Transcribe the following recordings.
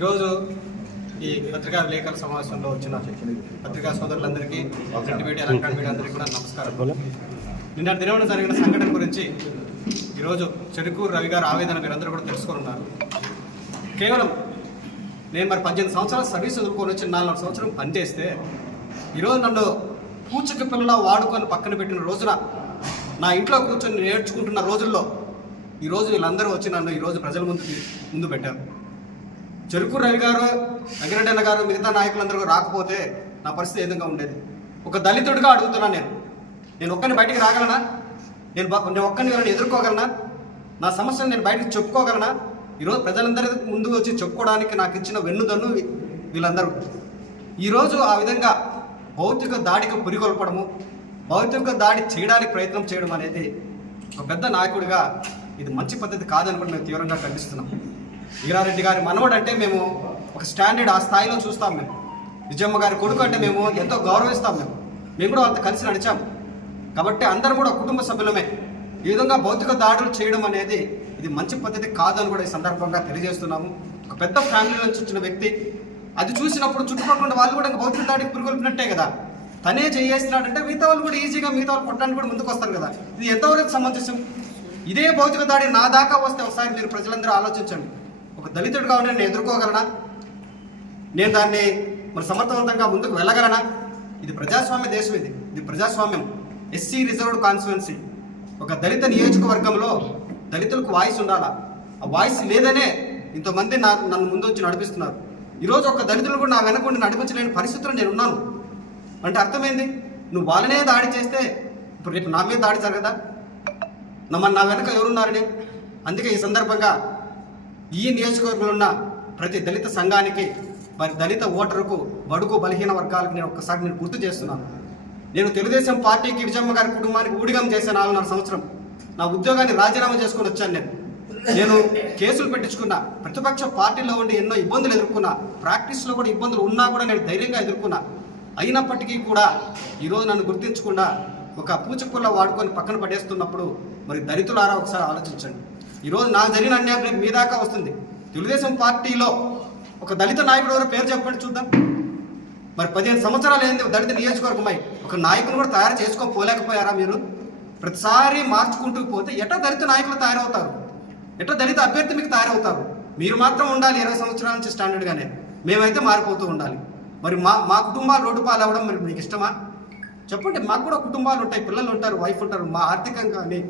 ఈరోజు ఈ పత్రికా విలేకరుల సమావేశంలో వచ్చిన పత్రికా సోదరులందరికీ ప్రింట్ మీడియా ఎలక్ట్రానిక్ మీడియా అందరికీ కూడా నమస్కారం. నిన్న దినవన జరిగిన సంఘటన గురించి ఈరోజు చెరుకూరు రవి గారు ఆవేదన మీరందరూ కూడా తెలుసుకొని ఉన్నారు కేవలం నేను మరి పద్దెనిమిది సంవత్సరాల సర్వీస్ వదులుకొని వచ్చి నాలుగు సంవత్సరం పనిచేస్తే ఈరోజు నన్ను పూచక పిల్లల వాడుకొని పక్కన పెట్టిన రోజున నా ఇంట్లో కూర్చొని నేర్చుకుంటున్న రోజుల్లో ఈరోజు వీళ్ళందరూ వచ్చి నన్ను ఈరోజు ప్రజల ముందు ముందు పెట్టారు. చెరుకు రవి గారు వెంకటరెడ్డి గారు మిగతా నాయకులందరూ రాకపోతే నా పరిస్థితి ఏ విధంగా ఉండేది? ఒక దళితుడిగా అడుగుతున్నాను నేను. నేను ఒక్కరిని బయటికి రాగలనా? నేను నేను ఒక్కరిని ఎవరైనా ఎదుర్కోగలనా? నా సమస్యను నేను బయటకు చెప్పుకోగలనా? ఈరోజు ప్రజలందరి ముందు వచ్చి చెప్పుకోవడానికి నాకు ఇచ్చిన వెన్నుదన్ను వీళ్ళందరూ. ఈరోజు ఆ విధంగా భౌతిక దాడికి పురికొల్పడము భౌతిక దాడి చేయడానికి ప్రయత్నం చేయడం అనేది ఒక పెద్ద నాయకుడిగా ఇది మంచి పద్ధతి కాదని కూడా మేము తీవ్రంగా ఖండిస్తున్నాం. వీరారెడ్డి గారి మనవడు అంటే మేము ఒక స్టాండర్డ్ ఆ స్థాయిలో చూస్తాం మేము. నిజమ్మ గారి కొడుకు అంటే మేము ఎంతో గౌరవిస్తాం మేము. మేము కూడా వాళ్ళతో కలిసి నడిచాం. కాబట్టి అందరం కూడా కుటుంబ సభ్యులమే. ఈ విధంగా భౌతిక దాడులు చేయడం అనేది ఇది మంచి పద్ధతి కాదని కూడా ఈ సందర్భంగా తెలియజేస్తున్నాము. ఒక పెద్ద ఫ్యామిలీ నుంచి వచ్చిన వ్యక్తి అది చూసినప్పుడు చుట్టుపక్కల వాళ్ళు కూడా ఇంకా భౌతిక దాడికి పురుగొల్పినట్టే కదా. తనే చేయేస్తున్నాడంటే మిగతా వాళ్ళు కూడా ఈజీగా మిగతా వాళ్ళు కొట్టడానికి కూడా ముందుకు వస్తారు కదా. ఇది ఎంతవరకు సమంజసం? ఇదే భౌతిక దాడి నా దాకా వస్తే ఒకసారి మీరు ప్రజలందరూ ఆలోచించండి. ఒక దళితుడిగా ఉండి నేను ఎదుర్కోగలనా? నేను దాన్ని మరి సమర్థవంతంగా ముందుకు వెళ్ళగలనా? ఇది ప్రజాస్వామ్య దేశం ఇది. ఇది ప్రజాస్వామ్యం. ఎస్సీ రిజర్వ్డ్ కాన్స్టిట్యున్సీ ఒక దళిత నియోజకవర్గంలో దళితులకు వాయిస్ ఉండాలా? ఆ వాయిస్ లేదనే ఇంతమంది నా నన్ను ముందు వచ్చి నడిపిస్తున్నారు. ఈరోజు ఒక దళితులు కూడా నా వెనకుండి నడిపించలేని పరిస్థితుల్లో నేను ఉన్నాను. అంటే అర్థమైంది? నువ్వు వాళ్ళనే దాడి చేస్తే ఇప్పుడు రేపు నా మీద దాడి జరగదా? నా నా వెనక ఎవరున్నారని? అందుకే ఈ సందర్భంగా ఈ నియోజకవర్గంలో ఉన్న ప్రతి దళిత సంఘానికి మరి దళిత ఓటరుకు బడుగు బలహీన వర్గాలకు నేను ఒక్కసారి నేను గుర్తు చేస్తున్నాను. నేను తెలుగుదేశం పార్టీకి విజయమ్మ గారి కుటుంబానికి ఊడిగం చేసే నాలుగున్నర సంవత్సరం నా ఉద్యోగాన్ని రాజీనామా చేసుకొని వచ్చాను నేను. నేను కేసులు పెట్టించుకున్నా ప్రతిపక్ష పార్టీలో ఉండి ఎన్నో ఇబ్బందులు ఎదుర్కొన్నా ప్రాక్టీస్లో కూడా ఇబ్బందులు ఉన్నా కూడా నేను ధైర్యంగా ఎదుర్కొన్నా. అయినప్పటికీ కూడా ఈరోజు నన్ను గుర్తించకుండా ఒక పూచకుల్ల వాడుకొని పక్కన పడేస్తున్నప్పుడు మరి దళితులారా ఒకసారి ఆలోచించండి. ఈరోజు నాకు జరిగిన అన్యాయం రేపు మీ దాకా వస్తుంది. తెలుగుదేశం పార్టీలో ఒక దళిత నాయకుడు ఎవరో పేరు చెప్పండి చూద్దాం. మరి పదిహేను సంవత్సరాలు ఏంది దళిత నియోజకవర్గమై. ఒక నాయకుని కూడా తయారు చేసుకోపోలేకపోయారా మీరు? ప్రతిసారి మార్చుకుంటూ పోతే ఎట దళిత నాయకులు తయారవుతారు? ఎట దళిత అభ్యర్థి మీకు తయారవుతారు? మీరు మాత్రం ఉండాలి ఇరవై సంవత్సరాల నుంచి స్టాండర్డ్గానే మేమైతే మారిపోతూ ఉండాలి. మరి మా మా కుటుంబాలు రోడ్డు పాలు అవ్వడం మరి మీకు ఇష్టమా? చెప్పండి మాకు కూడా కుటుంబాలు ఉంటాయి పిల్లలు ఉంటారు వైఫ్ ఉంటారు మా ఆర్థికంగా కానీ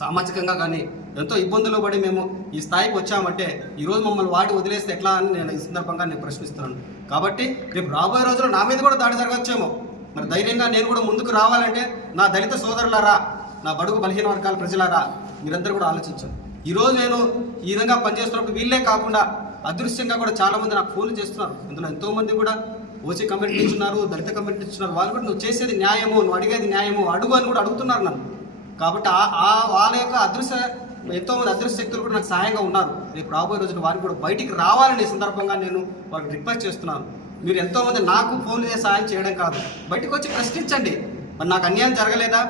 సామాజికంగా కానీ ఎంతో ఇబ్బందులు పడి మేము ఈ స్థాయికి వచ్చామంటే ఈరోజు మమ్మల్ని వాడి వదిలేస్తే ఎట్లా అని నేను ఈ సందర్భంగా నేను ప్రశ్నిస్తున్నాను. కాబట్టి రేపు రాబోయే రోజుల్లో నా మీద కూడా దాడి జరగచ్చేమో. మరి ధైర్యంగా నేను కూడా ముందుకు రావాలంటే నా దళిత సోదరులారా నా బడుగు బలహీన వర్గాల ప్రజలారా మీరందరూ కూడా ఆలోచించండి. ఈరోజు నేను ఈ విధంగా పనిచేస్తున్నప్పుడు వీళ్ళే కాకుండా అదృశ్యంగా కూడా చాలామంది నాకు ఫోన్లు చేస్తున్నారు. అందులో ఎంతోమంది కూడా ఓసీ కమ్యూనిటీ ఇచ్చున్నారు దళిత కమ్యూనిటీ ఇచ్చున్నారు వాళ్ళు కూడా నువ్వు చేసేది న్యాయము నువ్వు అడిగేది న్యాయము అడుగు అని కూడా అడుగుతున్నారు నన్ను. కాబట్టి ఆ ఆ వాళ్ళ యొక్క అదృశ్య ఎంతో మంది అదృశ్య శక్తులు కూడా నాకు సహాయంగా ఉన్నారు. రేపు రాబోయే రోజున వారికి కూడా బయటికి రావాలని సందర్భంగా నేను వారికి రిక్వెస్ట్ చేస్తున్నాను. మీరు ఎంతో మంది నాకు ఫోన్లు చేసి సహాయం చేయడం కాదు. బయటకు వచ్చి ప్రశ్నించండి. మరి నాకు అన్యాయం జరగలేదా?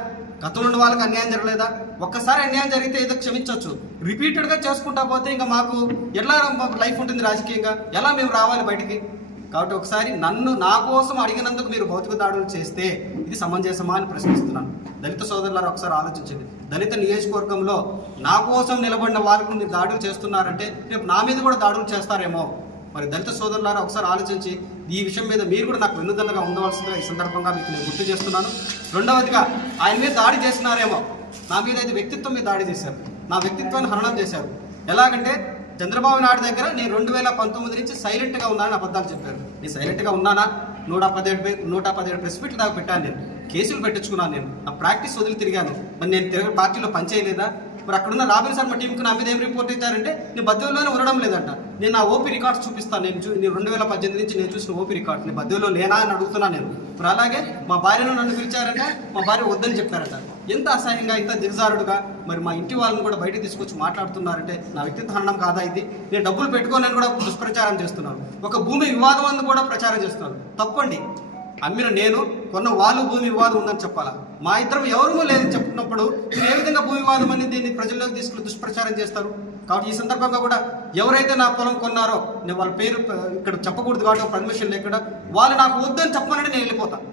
గతంలో ఉన్న వాళ్ళకి అన్యాయం జరగలేదా? ఒక్కసారి అన్యాయం జరిగితే ఏదో క్షమించవచ్చు. రిపీటెడ్గా చేసుకుంటా పోతే ఇంకా మాకు ఎలా లైఫ్ ఉంటుంది రాజకీయంగా? ఎలా మేము రావాలి బయటికి? కాబట్టి ఒకసారి నన్ను నా కోసం అడిగినందుకు మీరు భౌతిక దాడులు చేస్తే ఇది సమంజసమా అని ప్రశ్నిస్తున్నాను. దళిత సోదరులారు ఒకసారి ఆలోచించండి. దళిత నియోజకవర్గంలో నా కోసం నిలబడిన వాళ్ళకు మీరు దాడులు చేస్తున్నారంటే రేపు నా మీద కూడా దాడులు చేస్తారేమో. మరి దళిత సోదరులారా ఒకసారి ఆలోచించి ఈ విషయం మీద మీరు కూడా నాకు వెన్నుదలగా ఉండవలసిందిగా ఈ సందర్భంగా మీకు నేను గుర్తు చేస్తున్నాను. రెండవదిగా ఆయన మీద దాడి చేస్తున్నారేమో నా మీద అయితే వ్యక్తిత్వం మీద దాడి చేశారు. నా వ్యక్తిత్వాన్ని హరణం చేశారు. ఎలాగంటే చంద్రబాబు నాయుడు దగ్గర నేను రెండు వేల పంతొమ్మిది నుంచి సైలెంట్గా ఉన్నానని అబద్ధాలు చెప్పారు. నేను సైలెంట్గా ఉన్నానా? నూట పదిహేడు నూట పదిహేడు ప్రెస్ మీట్లు దాకా పెట్టాను నేను. కేసులు పెట్టించుకున్నాను నేను. నా ప్రాక్టీస్ వదిలి తిరిగాను. మరి నేను తిరగ పార్టీలో పనిచేయలేదా? మరి అక్కడున్న రాబిన్ శర్మ టీంకి నా మీద ఏం రిపోర్ట్ ఇచ్చారంటే నేను బద్దెలోనే ఉండడం లేదంట. నేను నా ఓపీ రికార్డ్స్ చూపిస్తాను. నేను చూ నేను రెండు వేల పద్దెనిమిది నుంచి నేను చూసిన ఓపీ రికార్డ్స్ నేను బద్దెలో లేనా అని అడుగుతున్నాను నేను. మరి అలాగే మా భార్యను నన్ను పిలిచారంటే మా భార్య వద్దని చెప్పారట. ఎంత అసహ్యంగా ఇంత దిగజారుడుగా మరి మా ఇంటి వాళ్ళని కూడా బయట తీసుకొచ్చి మాట్లాడుతున్నారంటే నా వ్యక్తిత్వ హరణం కాదా ఇది? నేను డబ్బులు పెట్టుకోనని కూడా దుష్ప్రచారం చేస్తున్నాను. ఒక భూమి వివాదం అని కూడా ప్రచారం చేస్తున్నాను. తప్పండి. అమ్మిన నేను కొన్న వాళ్ళు భూమి వివాదం ఉందని చెప్పాలా? మా ఇద్దరం ఎవరూ లేదని చెప్తున్నప్పుడు మీరు ఏ విధంగా భూమి వివాదం అనేది దీన్ని ప్రజల్లోకి తీసుకుని దుష్ప్రచారం చేస్తారు? కాబట్టి ఈ సందర్భంగా కూడా ఎవరైతే నా పొలం కొన్నారో నేను వాళ్ళ పేరు ఇక్కడ చెప్పకూడదు కాబట్టి పర్మిషన్ లేకుండా వాళ్ళు నాకు వద్దని చెప్పమనంటే నేను వెళ్ళిపోతాను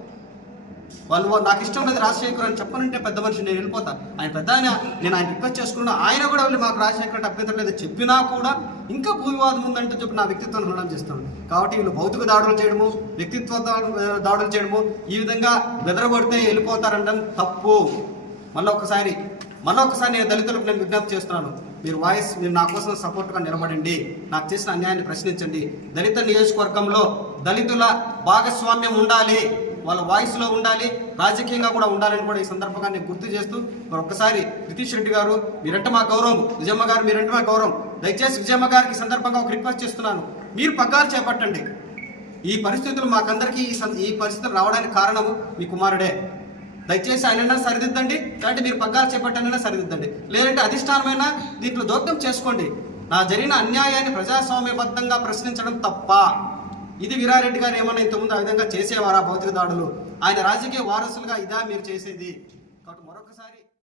వాళ్ళు నాకు ఇష్టం లేదు రాజశేఖర్ అని చెప్పనంటే పెద్ద మనిషి నేను వెళ్ళిపోతా. ఆయన పెద్ద ఆయన నేను ఆయన రిక్వెస్ట్ చేసుకున్నా ఆయన కూడా వెళ్ళి మాకు రాజశేఖర్ అంటే అభ్యంతరం లేదు చెప్పినా కూడా ఇంకా భూవివాదం ఉందంటే చెప్పి నా వ్యక్తిత్వాన్ని రుణం చేస్తాను కాబట్టి వీళ్ళు భౌతిక దాడులు చేయడము వ్యక్తిత్వ దాడులు చేయడము ఈ విధంగా బెదరగొడితే వెళ్ళిపోతారంటం తప్పు. మళ్ళీ ఒకసారి మళ్ళీ ఒకసారి నేను దళితులకు నేను విజ్ఞప్తి చేస్తున్నాను. మీరు వాయిస్ మీరు నా కోసం సపోర్ట్గా నిలబడండి. నాకు చేసిన అన్యాయాన్ని ప్రశ్నించండి. దళిత నియోజకవర్గంలో దళితుల భాగస్వామ్యం ఉండాలి. వాళ్ళ వాయిస్లో ఉండాలి రాజకీయంగా కూడా ఉండాలని కూడా ఈ సందర్భంగా నేను గుర్తు చేస్తూ మరి ఒక్కసారి నితీష్ రెడ్డి గారు మీరంటే మా గౌరవం. విజయమ్మ గారు మీరంటే మా గౌరవం. దయచేసి విజయమ్మ గారికి సందర్భంగా ఒక రిక్వెస్ట్ చేస్తున్నాను. మీరు పగ్గాలు చేపట్టండి. ఈ పరిస్థితులు మాకందరికీ ఈ ఈ పరిస్థితులు రావడానికి కారణము మీ కుమారుడే. దయచేసి ఆయన సరిదిద్దండి లేదంటే మీరు పగ్గాలు చేపట్టనైనా సరిదిద్దండి. లేదంటే అధిష్టానమైన దీంట్లో జోక్యం చేసుకోండి. నా జరిగిన అన్యాయాన్ని ప్రజాస్వామ్యబద్ధంగా ప్రశ్నించడం తప్ప. ఇది వీరారెడ్డి గారు ఏమన్నా ఇంతకుముందు ఆ విధంగా చేసేవారా భౌతిక దాడులు? ఆయన రాజకీయ వారసులుగా ఇదా మీరు చేసేది?